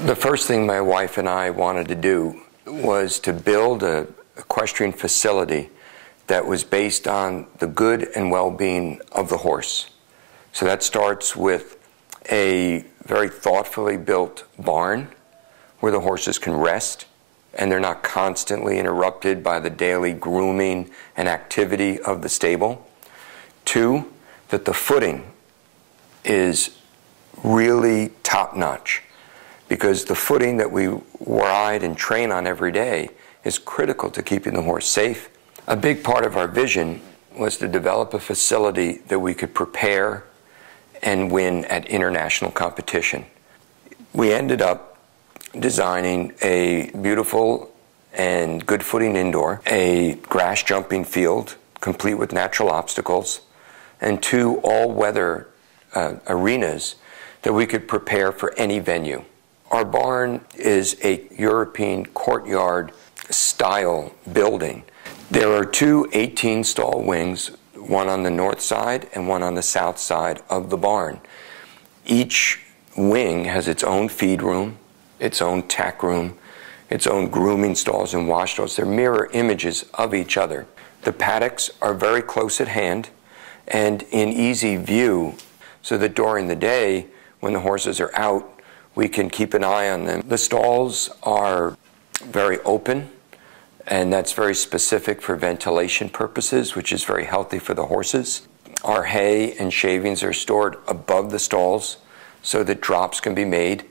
The first thing my wife and I wanted to do was to build an equestrian facility that was based on the good and well-being of the horse. So that starts with a very thoughtfully built barn where the horses can rest and they're not constantly interrupted by the daily grooming and activity of the stable. Two, that the footing is really top-notch, because the footing that we ride and train on every day is critical to keeping the horse safe. A big part of our vision was to develop a facility that we could prepare and win at international competition. We ended up designing a beautiful and good footing indoor, a grass jumping field complete with natural obstacles, and two all-weather arenas that we could prepare for any venue. Our barn is a European courtyard style building. There are two 18-stall wings, one on the north side and one on the south side of the barn. Each wing has its own feed room, its own tack room, its own grooming stalls and wash stalls. They're mirror images of each other. The paddocks are very close at hand and in easy view, so that during the day, when the horses are out, we can keep an eye on them. The stalls are very open, and that's very specific for ventilation purposes, which is very healthy for the horses. Our hay and shavings are stored above the stalls so that drops can be made.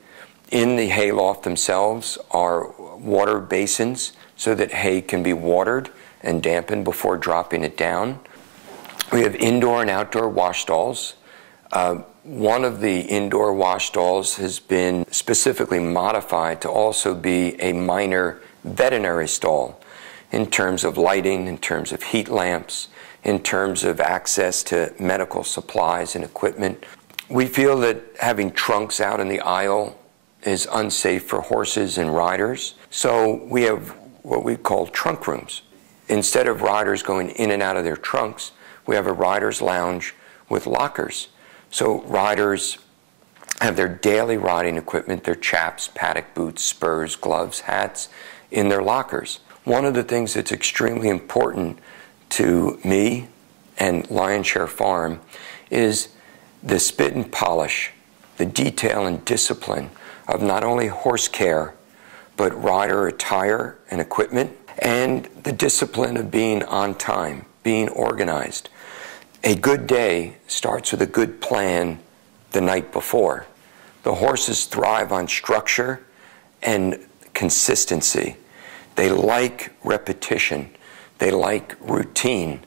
In the hay loft themselves are water basins so that hay can be watered and dampened before dropping it down. We have indoor and outdoor wash stalls. One of the indoor wash stalls has been specifically modified to also be a minor veterinary stall in terms of lighting, in terms of heat lamps, in terms of access to medical supplies and equipment. We feel that having trunks out in the aisle is unsafe for horses and riders, so we have what we call trunk rooms. Instead of riders going in and out of their trunks, we have a rider's lounge with lockers. So riders have their daily riding equipment, their chaps, paddock boots, spurs, gloves, hats, in their lockers. One of the things that's extremely important to me and Lionshare Farm is the spit and polish, the detail and discipline of not only horse care, but rider attire and equipment, and the discipline of being on time, being organized. A good day starts with a good plan the night before. The horses thrive on structure and consistency. They like repetition. They like routine.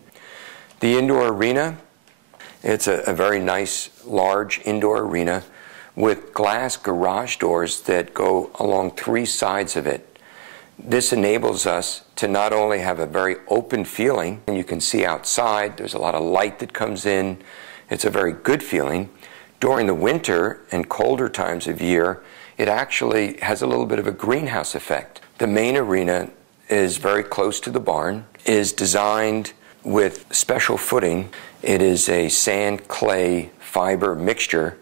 The indoor arena, it's a very nice, large indoor arena with glass garage doors that go along three sides of it. This enables us to not only have a very open feeling, and you can see outside, there's a lot of light that comes in. It's a very good feeling. During the winter and colder times of year, it actually has a little bit of a greenhouse effect. The main arena is very close to the barn, is designed with special footing. It is a sand, clay, fiber mixture.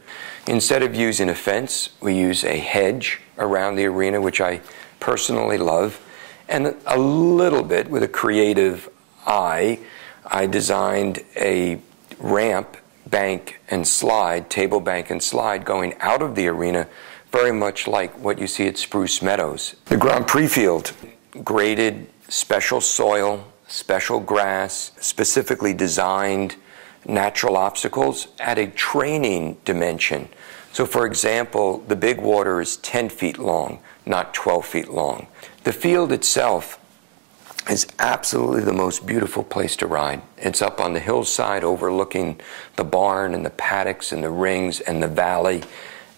Instead of using a fence, we use a hedge around the arena, which I personally love. And a little bit with a creative eye, I designed a ramp, bank, and slide, table bank and slide going out of the arena, very much like what you see at Spruce Meadows. The Grand Prix field, graded special soil, special grass, specifically designed natural obstacles at a training dimension. So for example, the big water is 10 feet long, not 12 feet long. The field itself is absolutely the most beautiful place to ride. It's up on the hillside overlooking the barn and the paddocks and the rings and the valley,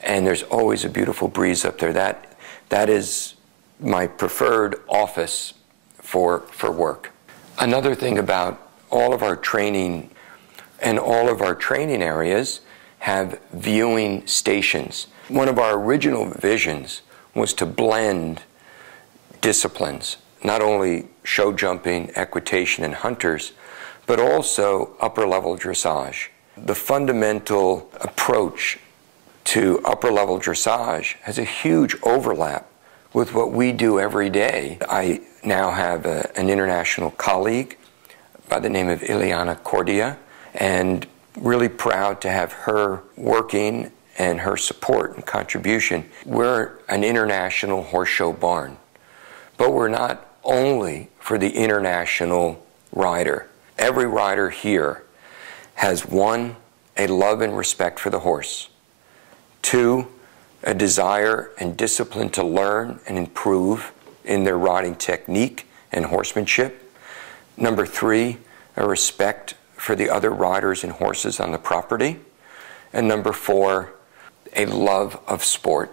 and there's always a beautiful breeze up there. That is my preferred office for work. Another thing about all of our training and all of our training areas have viewing stations. One of our original visions was to blend disciplines, not only show jumping, equitation, and hunters, but also upper level dressage. The fundamental approach to upper level dressage has a huge overlap with what we do every day. I now have an international colleague by the name of Ileana Cordia, and really proud to have her working and her support and contribution. We're an international horse show barn, but we're not only for the international rider. Every rider here has, one, a love and respect for the horse, two, a desire and discipline to learn and improve in their riding technique and horsemanship, number three, a respect for the other riders and horses on the property, and number four, a love of sport.